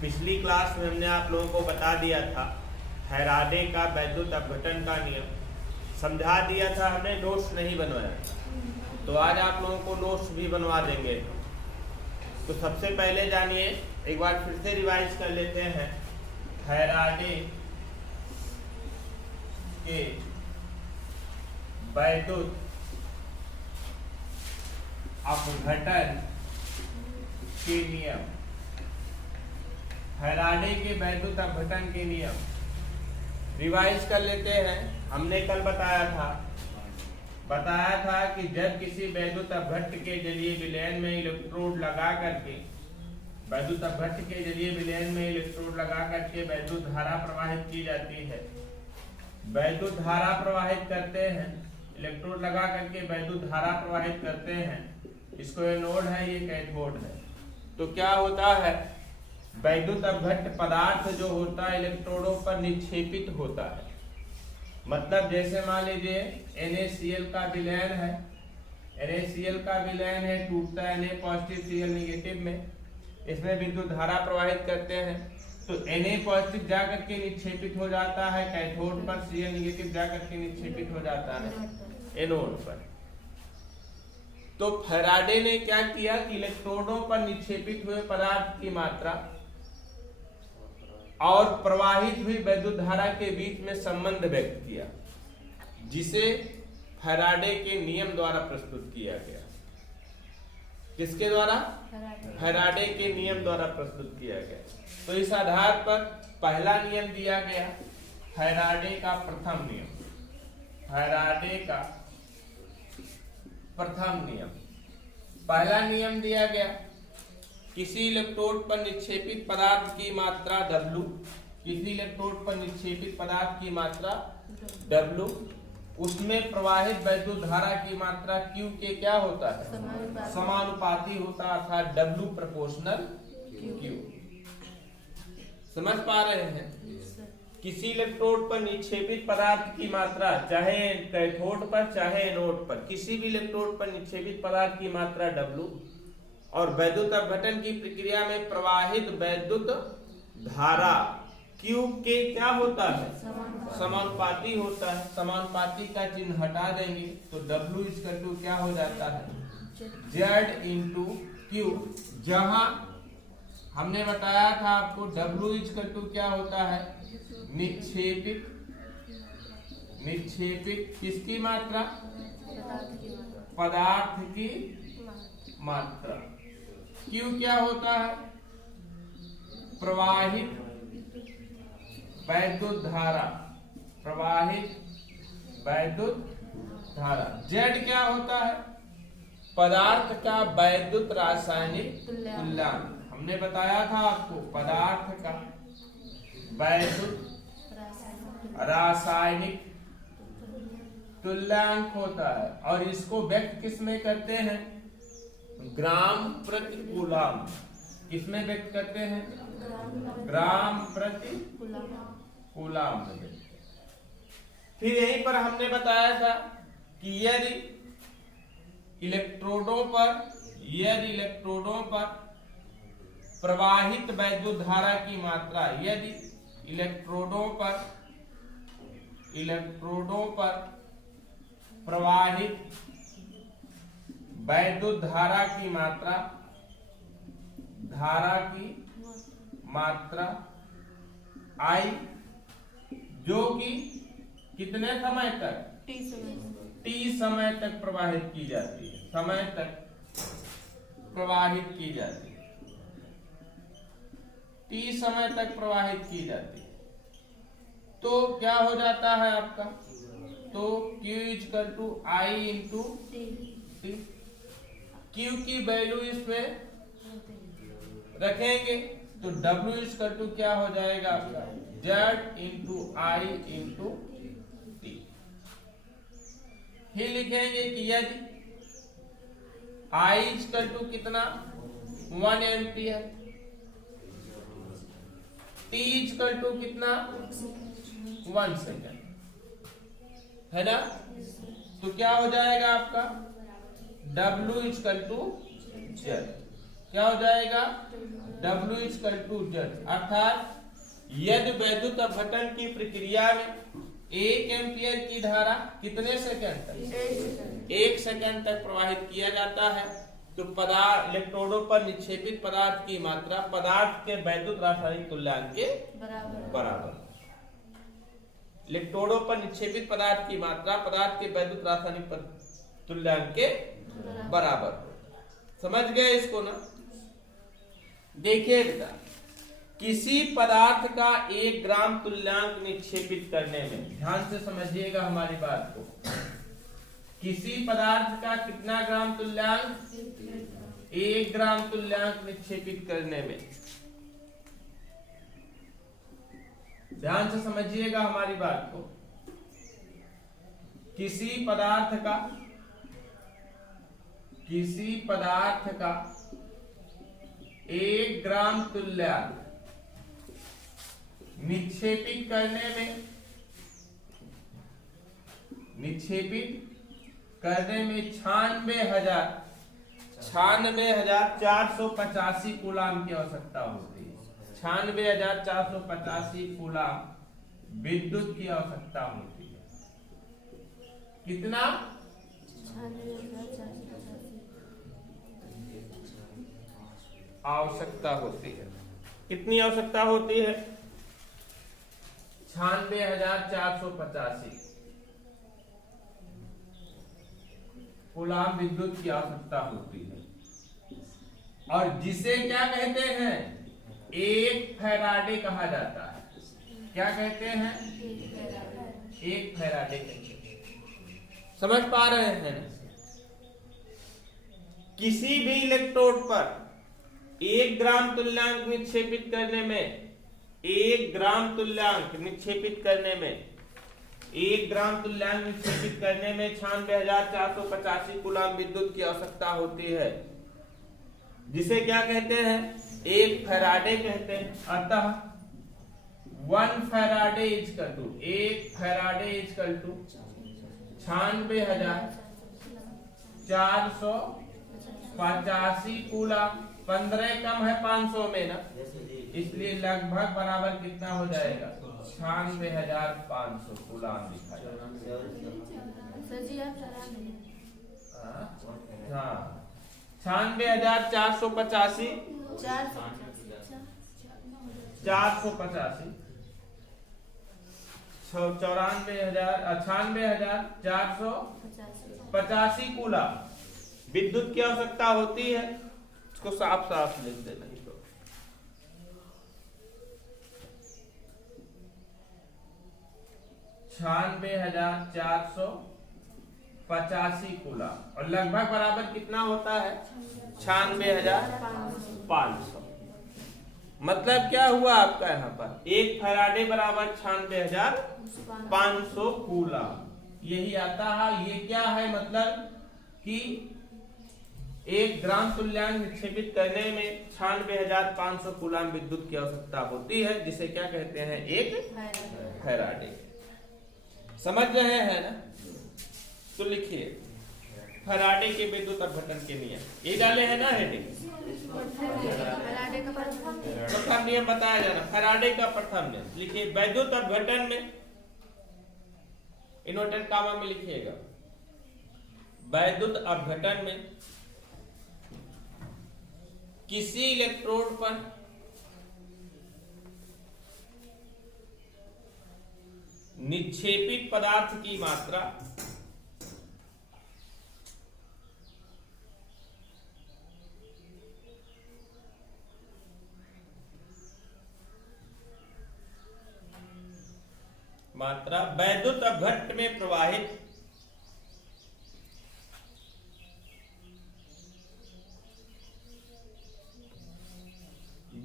पिछली क्लास में हमने आप लोगों को बता दिया था फैराडे का वैद्युत अपघटन का नियम समझा दिया था हमने, नोट्स नहीं बनवाया। तो आज आप लोगों को नोट्स भी बनवा देंगे। तो सबसे पहले जानिए, एक बार फिर से रिवाइज कर लेते हैं। फैराडे के वैद्युत अपघटन के नियम, फैराडे के वैद्युत अपघटन के नियम रिवाइज कर लेते हैं। हमने कल बताया था कि जब किसी वैद्युत अपघट्ट के जरिए विलयन में इलेक्ट्रोड लगा करके वैद्युत अपघट्ट के जरिए विलयन में इलेक्ट्रोड लगा करके वैद्युत धारा प्रवाहित की जाती है। वैद्युत धारा प्रवाहित करते हैं, इलेक्ट्रोड लगा करके वैद्युत धारा प्रवाहित करते हैं। इसको ये नोड है, ये कैथोड है। तो क्या होता है, वैद्युत अपघट्ट पदार्थ जो होता है इलेक्ट्रोडों पर निक्षेपित होता है। मतलब जैसे मान लीजिए NaCl का विलयन है, NaCl का विलयन है, टूटता है Na पॉजिटिव Cl निगेटिव में, इसमें विद्युत धारा प्रवाहित करते हैं। तो Na पॉजिटिव जाकर के निक्षेपित हो जाता है कैथोड पर, Cl निगेटिव जाकर के निक्षेपित हो जाता है एनोड पर। तो फैराडे ने क्या किया कि इलेक्ट्रोडों पर निक्षेपित हुए पदार्थ की मात्रा और प्रवाहित हुई वैद्युत धारा के बीच में संबंध व्यक्त किया, जिसे फैराडे के नियम द्वारा प्रस्तुत किया गया। किसके द्वारा? फैराडे के नियम द्वारा प्रस्तुत किया गया। तो इस आधार पर पहला नियम दिया गया फैराडे का प्रथम नियम। फैराडे का प्रथम नियम, पहला नियम दिया गया, किसी इलेक्ट्रोड पर निक्षेपित पदार्थ की मात्रा W, किसी इलेक्ट्रोड पर निक्षेपित पदार्थ की मात्रा W, उसमें प्रवाहित वैद्युत धारा की मात्रा Q के क्या होता है? समानुपाती होता है, अर्थात W प्रोपोर्शनल Q। समझ पा रहे हैं? किसी इलेक्ट्रोड पर निक्षेपित पदार्थ की मात्रा, चाहे कैथोड पर चाहे एनोड पर, किसी भी इलेक्ट्रोड पर निक्षेपित पदार्थ की मात्रा W और वैद्युत अपघटन की प्रक्रिया में प्रवाहित वैद्युत धारा Q के क्या होता है? समानुपाती होता है। समानुपाती का चिन्ह हटा देंगे तो W इक्वल टू क्या हो जाता है? Z into Q। जहां हमने बताया था आपको W इक्वल टू क्या होता है? निक्षेपित किसकी मात्रा? पदार्थ की मात्रा। Q क्या होता है? प्रवाहित वैद्युत धारा, प्रवाहित वैद्युत धारा। Z क्या होता है? पदार्थ का वैद्युत रासायनिक तुल्यांक। हमने बताया था आपको पदार्थ का वैद्युत रासायनिक तुल्यांक होता है, और इसको व्यक्त किस में करते हैं? ग्राम प्रति कूलम। किसमें व्यक्त करते हैं? ग्राम प्रति कूलम में। फिर यहीं पर हमने बताया था कि यदि इलेक्ट्रोडों पर प्रवाहित वैद्युत धारा की मात्रा, यदि इलेक्ट्रोडों पर प्रवाहित वैद्युत धारा की मात्रा I, जो कि कितने समय तक? T समय तक प्रवाहित की जाती है, समय तक प्रवाहित की जाती है, T समय तक प्रवाहित की जाती है। तो क्या हो जाता है आपका? तो Q equal to I into T। Q की वैल्यू इसमें रखेंगे तो W इक्वल टू क्या हो जाएगा आपका? Z into I into T। फिर लिखेंगे कि यदि I इक्वल टू कितना? 1 एम्पियर, T इक्वल टू कितना? 1 सेकेंड, है ना? तो क्या हो जाएगा आपका? W equal to Z। क्या हो जाएगा, W इक्वल टू Z। अर्थात यदि वैद्युत अपघटन की प्रक्रिया में 1 एम्पियर की धारा कितने सेकंड तक, 1 सेकंड तक प्रवाहित किया जाता है, तो पदार्थ इलेक्ट्रोडों पर निक्षेपित पदार्थ की मात्रा पदार्थ के वैद्युत रासायनिक तुल्यांक के बराबर। इलेक्ट्रोडों पर निक्षेपित पदार्थ की मात्रा पदार्थ के वैद्युत रासायनिक तुल्यांक के बराबर। समझ गए इसको ना। देखिए बेटा, किसी पदार्थ का 1 ग्राम तुल्यांक निक्षेपित करने में, ध्यान से समझिएगा हमारी बात को, किसी पदार्थ का कितना ग्राम तुल्यांक, 1 ग्राम तुल्यांक निक्षेपित करने में, ध्यान से समझिएगा हमारी बात को, किसी पदार्थ का 1 ग्राम तुल्यांक निक्षेपित करने में 96,485 कूलाम की आवश्यकता होती है। 96,485 कूलाम विद्युत की आवश्यकता होती है। कितना, आवश्यकता होती है, कितनी आवश्यकता होती है, 96,485 कूलाम विद्युत की आवश्यकता होती है। और जिसे क्या कहते हैं, 1 फैराडे कहा जाता है। क्या कहते हैं, 1 फैराडे कहते हैं। समझ पा रहे हैं। किसी भी इलेक्ट्रोड पर 1 ग्राम तुल्यांक निक्षेपित करने में 1 ग्राम तुल्यांक निक्षेपित करने में 96,485 कूलाम विद्युत की आवश्यकता होती है, जिसे क्या कहते हैं, 1 फैराडे कहते हैं। अतः 1 फैराडे इक्वल टू 96,485 कूलाम। 15 कम है 500 में ना, इसलिए लगभग बराबर कितना हो जाएगा, 96,500 कूलाम लिखा जाएगा। हाँ, 96,485 96,485 कूलाम विद्युत की आवश्यकता होती है। इसको साफ साफ लिख देना। 96,485 कूलाम, और लगभग बराबर कितना होता है, 96,500। मतलब क्या हुआ आपका यहाँ पर, 1 फैराडे बराबर 96,500 कूलाम, यही आता है। ये क्या है, मतलब कि 1 ग्राम तुल्यांक निक्षेपित करने में 96,500 कूलाम विद्युत की आवश्यकता होती है, जिसे क्या कहते हैं, 1 फैराडे। समझ रहे हैं ना। तो लिखिए फैराडे के विद्युत अपघटन के नियम, ये डाले हैं ना हेडिंग। प्रथम नियम बताया जाना, फैराडे का प्रथम नियम लिखिए। वैद्युत अपघटन में, इन्वर्टेड कामा में लिखिएगा, वैद्युत अपघटन में किसी इलेक्ट्रोड पर निक्षेपित पदार्थ की मात्रा वैद्युत अपघट्ट में प्रवाहित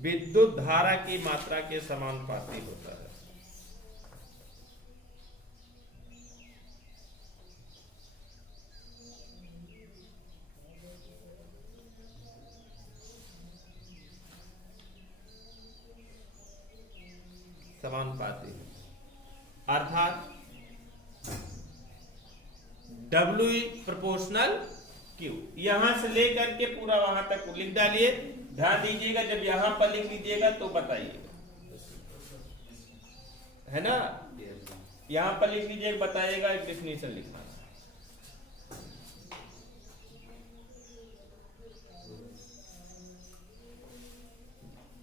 विद्युत धारा की मात्रा के समानुपाती होता है। समानुपाती अर्थात W इज प्रोपोर्शनल क्यू। यहां से लेकर के पूरा वहां तक लिख डालिए। ध्यान दीजिएगा, जब यहां पर लिख लीजिएगा तो बताइए, है ना, यहां पर लिख लीजिएगा, बताइएगा, एक डेफिनेशन लिखना।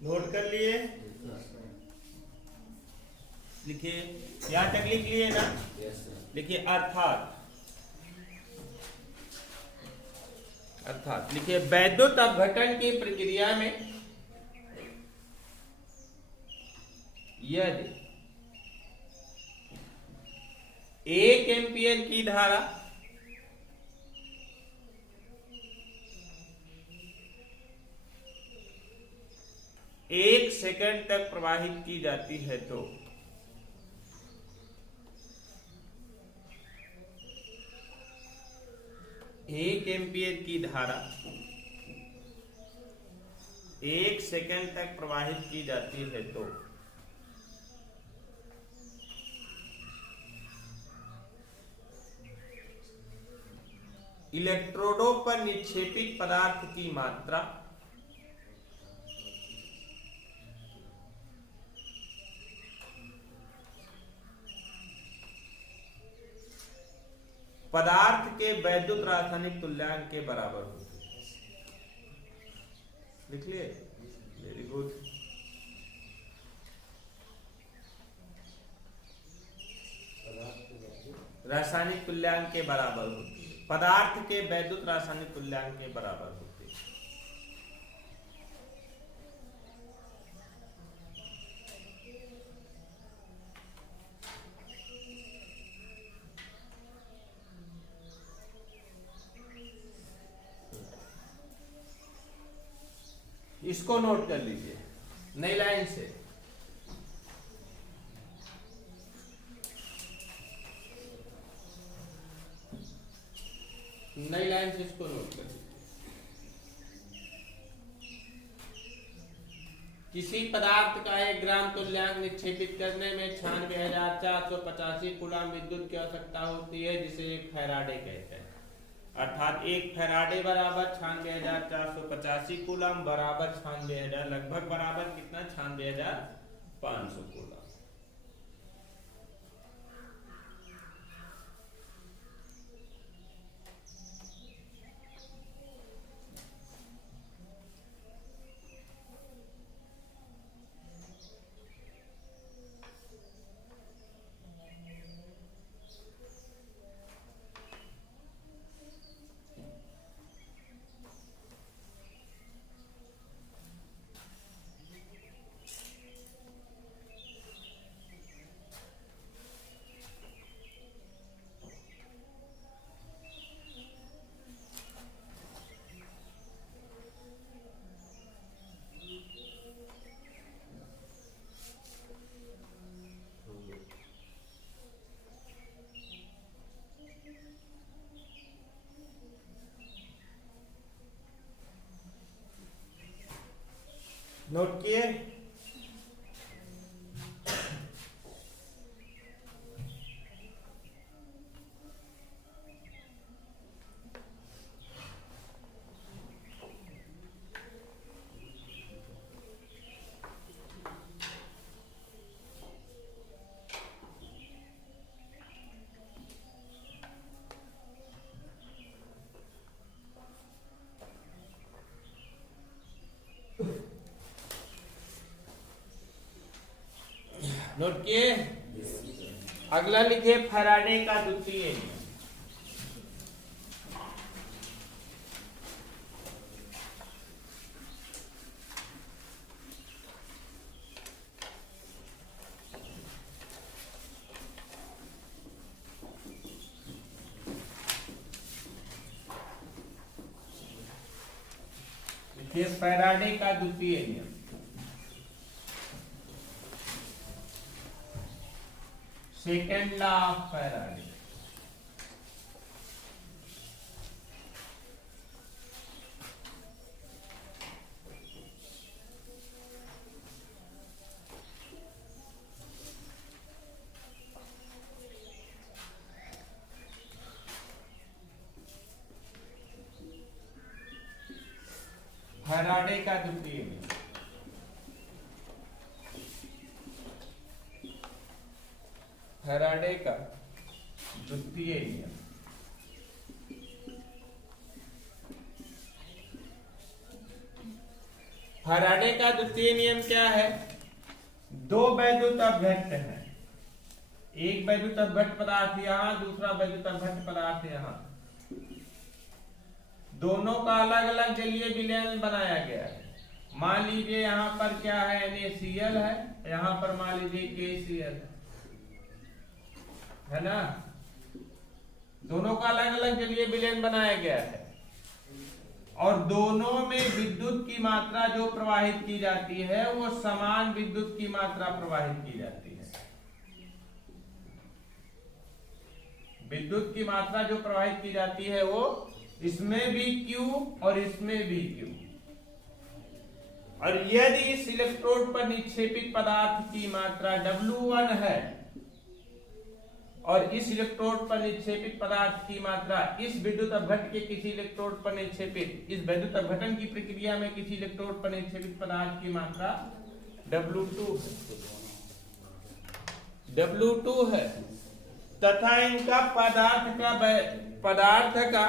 नोट कर लिए, लिखिए, यहां तक लिख लिए ना। लिखिए अर्थात, अर्थात लिखिए वैद्युत अपघटन की प्रक्रिया में यदि 1 एम्पियर की धारा 1 सेकंड तक प्रवाहित की जाती है तो 1 एम्पियर की धारा 1 सेकंड तक प्रवाहित की जाती है तो इलेक्ट्रोडों पर निक्षेपित पदार्थ की मात्रा पदार्थ के वैद्युत रासायनिक तुल्यांक के बराबर होती है। लिख लिए, वेरी गुड। रासायनिक तुल्यांक के बराबर होती है, पदार्थ के वैद्युत रासायनिक तुल्यांक के बराबर होती है। इसको नोट कर लीजिए नई लाइन से। नई लाइन से इसको नोट कर लीजिए। किसी पदार्थ का 1 ग्राम तुल्यांक निक्षेपित करने में 96,485 कूलम विद्युत की आवश्यकता होती है, जिसे एक फैराडे कहते हैं। अर्थात 1 फैराडे बराबर 96,485 कूलम बराबर 96,000, लगभग बराबर कितना, 96,500 कूलम। नोट किए, नोट किए। अगला लिखे फैराडे का द्वितीय नियम। लिखिए फैराडे का द्वितीय नियम। Second law of Faraday. Faraday का द्वितीय नियम। फैराडे का द्वितीय नियम। फैराडे का द्वितीय नियम क्या है? दो वैद्युत अपघट्ट हैं, एक वैद्युत अपघट्ट पदार्थ यहां, दूसरा वैद्युत अपघट्ट पदार्थ यहां, दोनों का अलग अलग जलीय विलयन बनाया गया है। मान लीजिए यहां पर क्या है, NaCl है, यहां पर मान लीजिए KCl है ना। दोनों का अलग अलग जलीय विलयन बनाया गया है और दोनों में विद्युत की मात्रा जो प्रवाहित की जाती है वो समान विद्युत की मात्रा प्रवाहित की जाती है। विद्युत की मात्रा जो प्रवाहित की जाती है वो इसमें भी Q और इसमें भी Q। और यदि इस इलेक्ट्रोड पर निक्षेपित पदार्थ की मात्रा W1 है और इस इलेक्ट्रोड पर निक्षेपित पदार्थ की मात्रा इस विद्युत अपघट्ट के किसी इलेक्ट्रोड पर निक्षेपित, इस वैद्युत अपघटन की प्रक्रिया में किसी इलेक्ट्रोड पर निक्षेपित पदार्थ की मात्रा W2 है तथा इनका पदार्थ का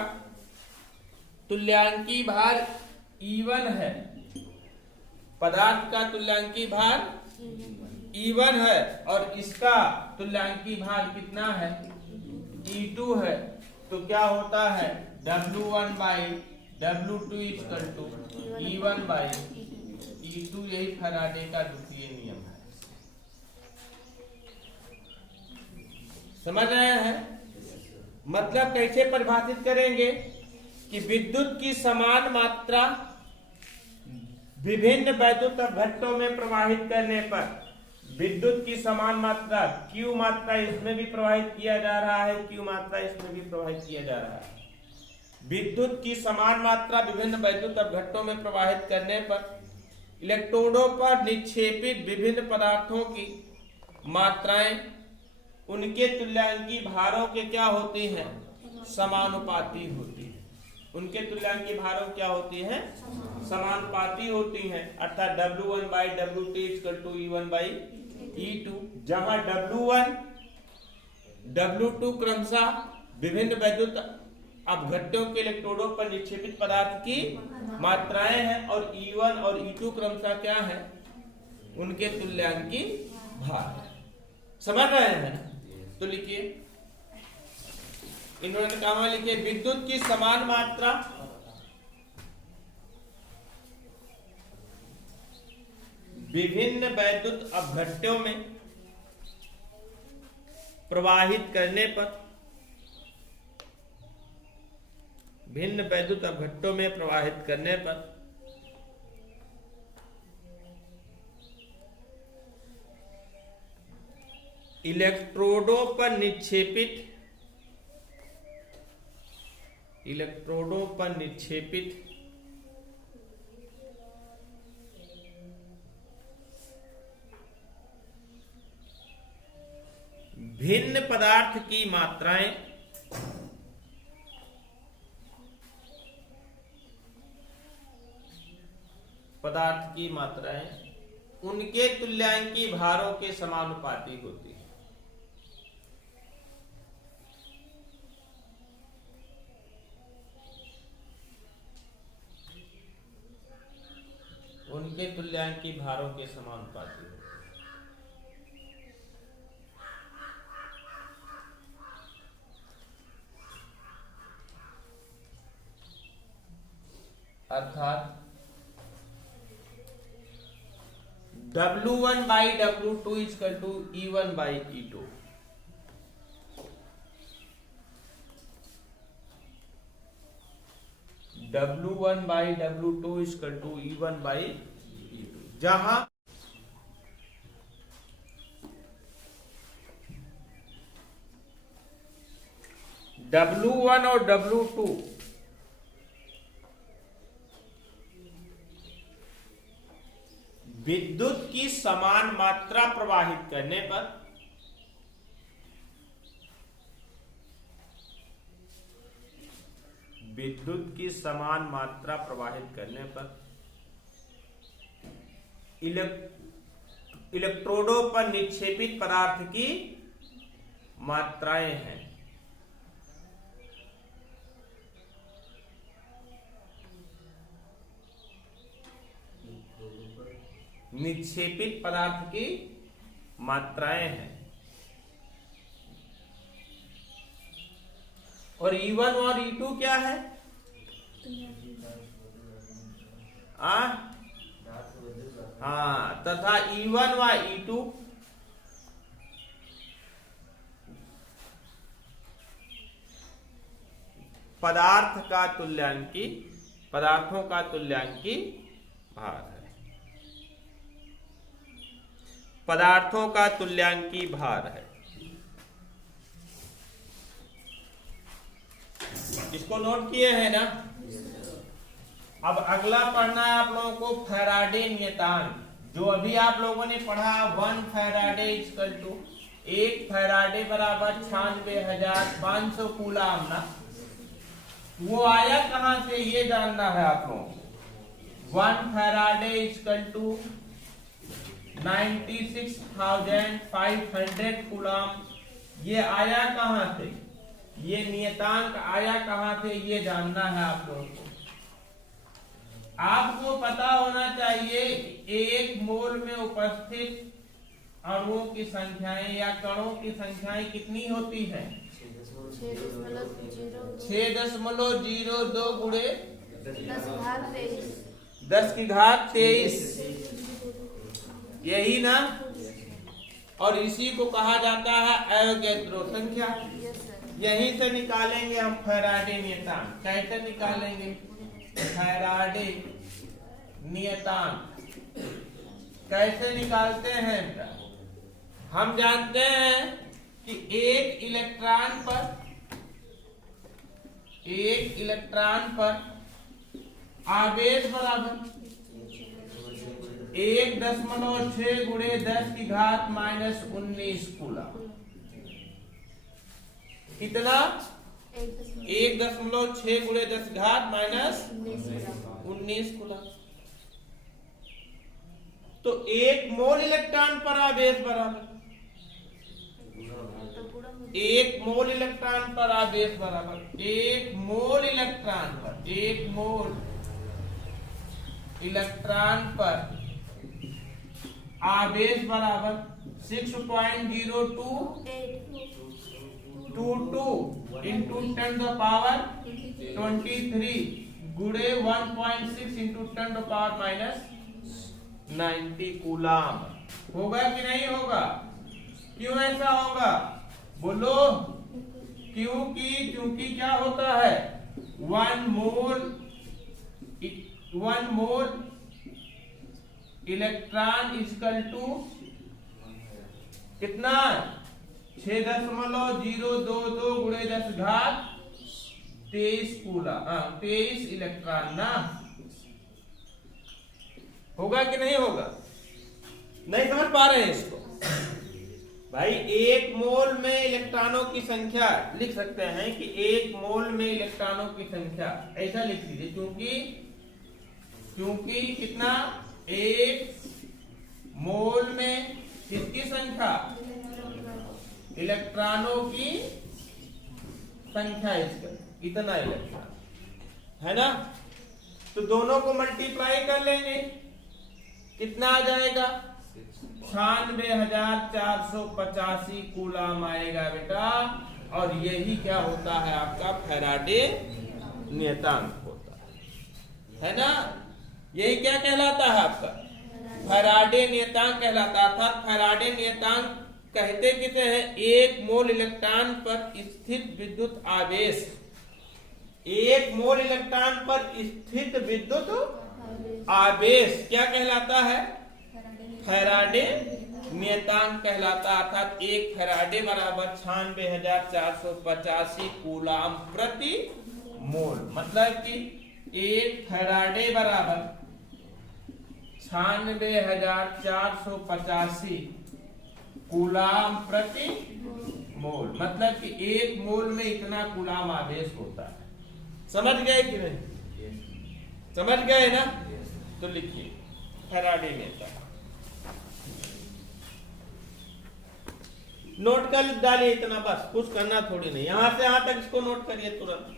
तुल्यांकी भार E1 है। पदार्थ का तुल्यांकी भार E1 है और इसका तुल्यांकी भार कितना है? E2 है। तो क्या होता है? W1 by W2 equal to E1 by E2। यही फैराडे का द्वितीय नियम है। समझ रहे हैं? मतलब कैसे परिभाषित करेंगे कि विद्युत की समान मात्रा विभिन्न वैद्युत अपघट्टों में प्रवाहित करने पर विद्युत की समान मात्रा Q मात्रा इसमें भी प्रवाहित किया जा रहा है, Q मात्रा इसमें भी प्रवाहित किया जा रहा है। विद्युत की समान मात्रा विभिन्न वैद्युत अपघट्टों में प्रवाहित करने पर इलेक्ट्रोडों पर निक्षेपित विभिन्न पदार्थों की मात्राएं उनके तुल्यांकी भारों के क्या होती हैं? समानुपाती होती है। उनके तुल्यांकी भारों क्या होती हैं? समानुपाती होती हैं। अर्थात W1 by W2 equal to E1 by E2, जहां W1 W2 क्रमशः विभिन्न वैद्युत अपघट्टों के इलेक्ट्रोडों पर निक्षेपित पदार्थ की मात्राएं हैं और E1 और E2 क्रमशः क्या है? उनके तुल्यांकी भार। समझ रहे हैं? तो लिखिए, इन्होंने कहा, लिखिए विद्युत की समान मात्रा विभिन्न वैद्युत अपघट्टों में प्रवाहित करने पर, भिन्न वैद्युत अपघट्टों में प्रवाहित करने पर इलेक्ट्रोडों पर निक्षेपित भिन्न पदार्थ की मात्राएं उनके तुल्यांकी भारों के समानुपाती होती है। उनके तुल्यांकी भारों के समानुपाती होती है। अर्थात W1 by W2 equal to E1 by E2। W1 by W2 equal to E1 by E2, जहां W1 और W2 विद्युत की समान मात्रा प्रवाहित करने पर इलेक्ट्रोडों पर निक्षेपित पदार्थ की मात्राएं हैं। निक्षेपित पदार्थ की मात्राएं हैं। और E1 और E2 क्या है? हाँ, तथा E1 व E2 पदार्थों का तुल्यांकी भार है। पदार्थों का तुल्यांकी भार है। इसको नोट किए हैं ना? अब अगला पढ़ना है आप लोगों को फैराडे नियतांक, जो अभी आप लोगों ने पढ़ा 1 फैराडे इक्वल टू 1 फैराडे बराबर 96,500 कूलाम ना। वो आया कहां से ये जानना है आप लोगों को। 1 फैराडे इक्वल टू 96,500 कूलाम, ये आया कहां से? ये नियतांक आया कहां से, ये जानना है आप लोगों को। आपको पता होना चाहिए एक मोल में उपस्थित अणुओं की संख्याएं या कणों की संख्याएं कितनी होती हैं? 6.02 गुणे 10 की घात 23, यही ना? और इसी को कहा जाता है अवोगाद्रो संख्या। यहीं से निकालेंगे हम फैराडे नियतांक। कैसे निकालेंगे फैराडे नियतांक? कैसे निकालते हैं? हम जानते हैं कि एक इलेक्ट्रॉन पर आवेश बराबर 1.6 गुणे 10 की घात -19 कूलम। कितना? 1.6 गुणे 10 की घात -19 कूलम। तो एक मोल इलेक्ट्रॉन पर आवेश बराबर 1 मोल इलेक्ट्रॉन पर आवेश बराबर 1 मोल इलेक्ट्रॉन पर आवेश बराबर 6.0222 इंटू 10⁻23 गुणे 1.6 इंटू 10⁻90 कूलाम। होगा कि नहीं होगा? क्यों ऐसा होगा बोलो? क्योंकि क्या होता है 1 मोल इलेक्ट्रॉन इक्वल टू कितना? 6.022 गुणे 10 घात 23 कूलम, 23 इलेक्ट्रॉन ना। होगा कि नहीं होगा? नहीं समझ पा रहे हैं इसको भाई? एक मोल में इलेक्ट्रॉनों की संख्या लिख सकते हैं कि एक मोल में इलेक्ट्रॉनों की संख्या ऐसा लिख लीजिए, क्योंकि कितना? एक मोल में किसकी संख्या? इलेक्ट्रॉनों की संख्या इतना इलेक्ट्रॉन है ना। तो दोनों को मल्टीप्लाई कर लेंगे, कितना आ जाएगा? 96,485 कूलम आएगा बेटा। और यही क्या होता है आपका फैराडे नियतांक होता है ना। यही क्या कहलाता है आपका फैराडे नियतांक कहलाता है। अर्थात फैराडे नियतांक कहते किसे हैं? एक मोल इलेक्ट्रॉन पर स्थित विद्युत आवेश, एक मोल इलेक्ट्रॉन पर स्थित विद्युत आवेश क्या कहलाता है? फैराडे नियतांक कहलाता। अर्थात 1 फैराडे बराबर 96,485 कूलम प्रति मोल। मतलब कि 1 फैराडे बराबर 96,485 कूलम प्रति मोल। मतलब कि 1 मोल में इतना कूलम आवेश होता है। समझ गए कि नहीं? समझ गए ना? तो लिखिए फैराडे नियतांक। नोट कर डालिए इतना, बस कुछ करना थोड़ी नहीं, यहां से यहां तक इसको नोट करिए तुरंत।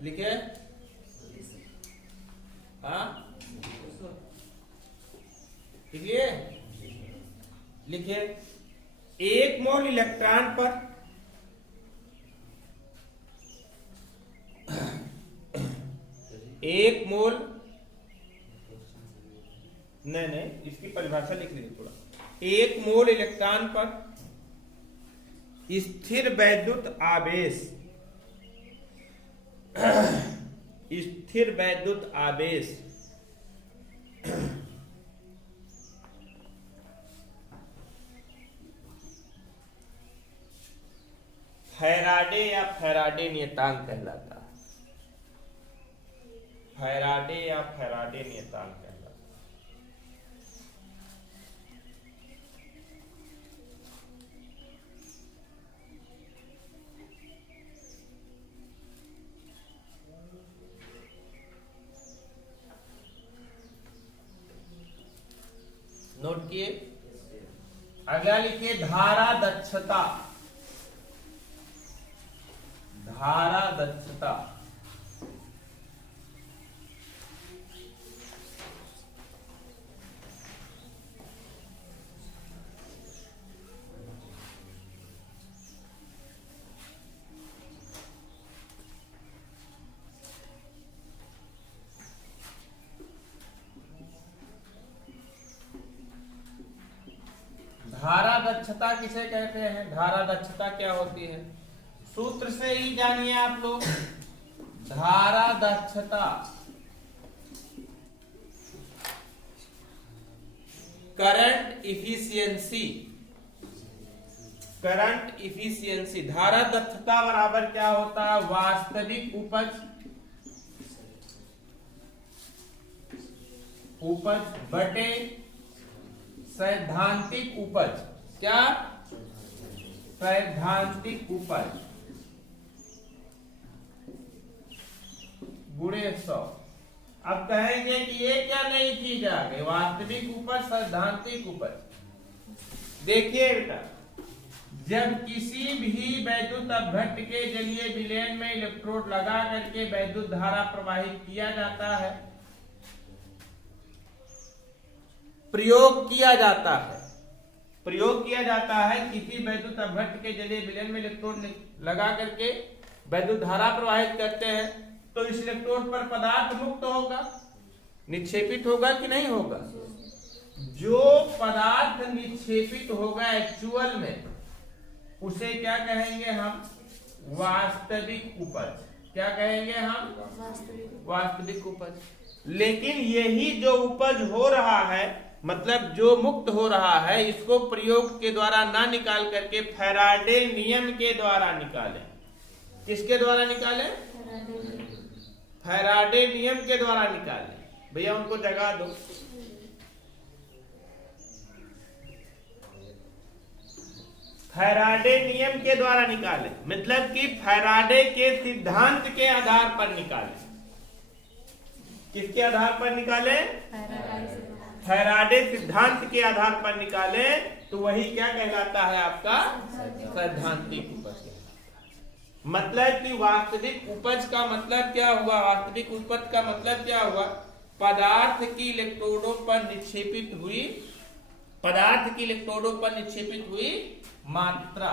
लिखे? हाँ लिखिए, लिखिए। एक मोल इलेक्ट्रॉन पर एक मोल, नहीं इसकी परिभाषा लिख लीजिए थोड़ा। एक मोल इलेक्ट्रॉन पर स्थिर वैद्युत आवेश, स्थिर वैद्युत आवेश फैराडे या फैराडे नियतांक कहलाता है। फैराडे या फैराडे नियतांक कहलाता है। नोट किए? अगला लिखिए धारा दक्षता। धारा दक्षता धारा दक्षता किसे कहते हैं? धारा दक्षता क्या होती है? सूत्र से ही जानिए आप लोग। धारा दक्षता करंट इफिशियंसी, करंट इफिशियंसी। धारा दक्षता बराबर क्या होता है? वास्तविक उपज, उपज बटे सैद्धांतिक उपज। क्या? सैद्धांतिक उपज गुणे 100। अब कहेंगे कि ये क्या नई चीज आ गई? वास्तविक उपज, सैद्धांतिक उपज। देखिए बेटा, जब किसी भी वैद्युत अपघट्ट के जलीय विलयन में इलेक्ट्रोड लगा करके वैद्युत धारा प्रवाहित किया जाता है, प्रयोग किया जाता है, प्रयोग किया जाता है किसी वैद्युत अपघट्ट के जलीय विलयन में इलेक्ट्रोड लगा करके वैद्युत धारा प्रवाहित करते हैं, तो इस इलेक्ट्रोड पर पदार्थ मुक्त होगा, निक्षेपित होगा कि नहीं होगा? जो पदार्थ निक्षेपित होगा एक्चुअल में, उसे क्या कहेंगे हम? वास्तविक उपज। क्या कहेंगे हम? वास्तविक उपज। लेकिन यही जो उपज हो रहा है, मतलब जो मुक्त हो रहा है, इसको प्रयोग के द्वारा ना निकाल करके फैराडे नियम के द्वारा निकालें। किसके द्वारा निकालें? फैराडे नियम के द्वारा निकालें। भैया उनको जगा दो। फैराडे नियम के द्वारा निकालें, मतलब कि फैराडे के सिद्धांत के आधार पर निकालें। किसके आधार पर निकालें? फैराडे सिद्धांत के आधार पर निकालें, तो वही क्या कहलाता है आपका? सैद्धांतिक उपज। मतलब कि वास्तविक उपज का मतलब क्या हुआ? वास्तविक उपज का मतलब क्या हुआ? पदार्थ की इलेक्ट्रोडों पर निक्षेपित हुई, पदार्थ की इलेक्ट्रोडों पर निक्षेपित हुई मात्रा।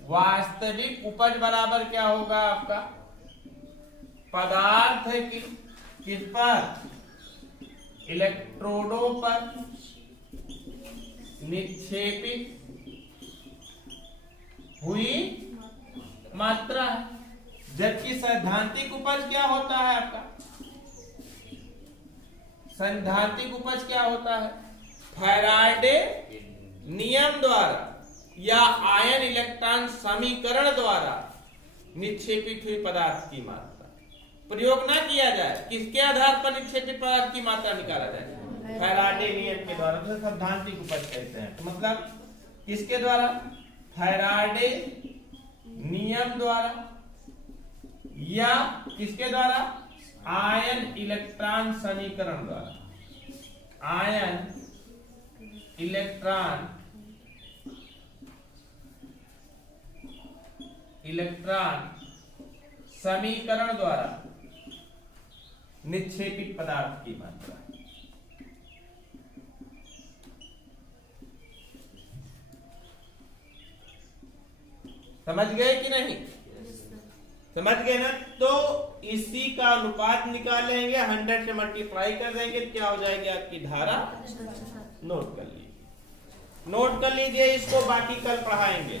वास्तविक उपज बराबर क्या होगा आपका? पदार्थ की किस पर? इलेक्ट्रोडों पर निक्षेपित हुई मात्रा है। जबकि सैद्धांतिक उपज क्या होता है आपका? सैद्धांतिक उपज क्या होता है? फैराडे नियम द्वारा या आयन इलेक्ट्रॉन समीकरण द्वारा निक्षेपित हुई पदार्थ की मात्रा। प्रयोग ना किया जाए, किसके आधार पर निक्षेपित पदार्थ की मात्रा निकाला जाए? फैराडे नियम के द्वारा। तो सैद्धांतिक उपज कहते हैं। तो मतलब किसके द्वारा? फैराडे नियम द्वारा या किसके द्वारा? आयन इलेक्ट्रॉन समीकरण द्वारा। आयन इलेक्ट्रॉन समीकरण द्वारा निक्षेपित पदार्थ की मात्रा। समझ गए कि नहीं? समझ गए ना? तो इसी का अनुपात निकालेंगे, 100 से मल्टीप्लाई कर देंगे, क्या हो जाएगी आपकी धारा? नोट कर लीजिए, नोट कर लीजिए इसको, बाकी कल पढ़ाएंगे।